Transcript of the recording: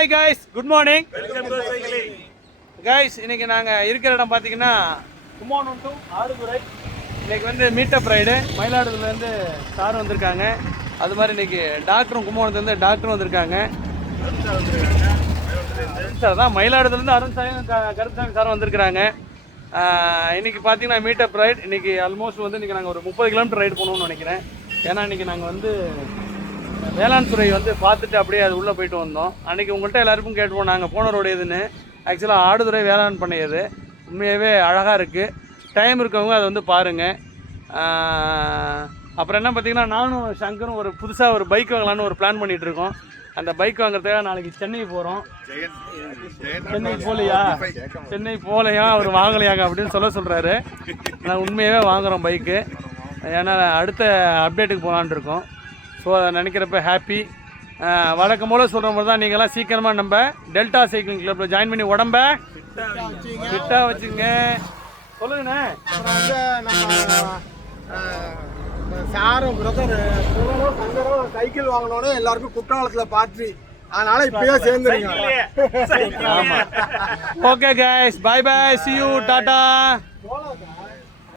Hi guys, good morning. Welcome to cycling. Guys, இன்னைக்கு நாங்க இருக்கிற இடம் பாத்தீங்கன்னா கும்போணம் டு ஆடுதுறை. இன்னைக்கு வந்து மீட்டப் ரைடு. மயிலாடுதுறையில இருந்து சார் வந்திருக்காங்க. அது மாதிரி இன்னைக்கு டாக்டரும் கும்போணத்துல இருந்து டாக்டரும் வந்திருக்காங்க. சார் தான் மயிலாடுதுறையில இருந்து அருண் சாயும் கருப்சாமி சார் வந்திருக்காங்க. இன்னைக்கு பாத்தீங்கன்னா மீட்டப் ரைடு. இன்னைக்கு ஆல்மோஸ்ட் வந்து இன்னைக்கு நாங்க ஒரு 30 கிலோமீட்டர் ரைடு போகணும்னு நினைக்கிறேன். ஏன்னா இன்னைக்கு நாங்க வந்து வேளாண் துறை வந்து பார்த்துட்டு அப்படியே அது உள்ளே போயிட்டு வந்தோம். அன்றைக்கி உங்கள்கிட்ட எல்லாருக்கும் கேட்டுப்போம் நாங்கள் போன ரோடு எதுன்னு. ஆக்சுவலாக ஆடுதுறை வேளாண் பண்ணையது உண்மையாகவே அழகாக இருக்குது. டைம் இருக்கவங்க அதை வந்து பாருங்கள். அப்புறம் என்ன பார்த்தீங்கன்னா நானும் சங்கரும் ஒரு புதுசாக ஒரு பைக் வாங்கலான்னு ஒரு பிளான் பண்ணிகிட்டு இருக்கோம். அந்த பைக் வாங்குறதுக்காக நாளைக்கு சென்னை போகிறோம். சென்னை போகலையா அவர் வாங்கலையாங்க அப்படின்னு சொல்கிறாரு. நான் உண்மையாகவே வாங்குகிறோம் பைக்கு. ஏன்னா அடுத்த அப்டேட்டுக்கு போகலான் இருக்கோம். ஸோ அதை நினைக்கிறப்ப ஹாப்பி. வழக்கம் போல் சொல்கிற மாதிரி தான் நீங்கள்லாம் சீக்கிரமாக நம்ம டெல்டா சைக்கிளிங் கிளப்பில் ஜாயின் பண்ணி உடம்ப ஃபிட்டாக வச்சுங்க. சொல்லுங்கண்ணே. சாரும் பிரதர் சங்கரும் சைக்கிள் வாங்கினோட எல்லாருக்கும் குற்றாலத்தில் பார்ட்டி, அதனால இப்பயே சேர்ந்துருங்க. ஆமாம். Okay guys, bye bye, see you, Tata.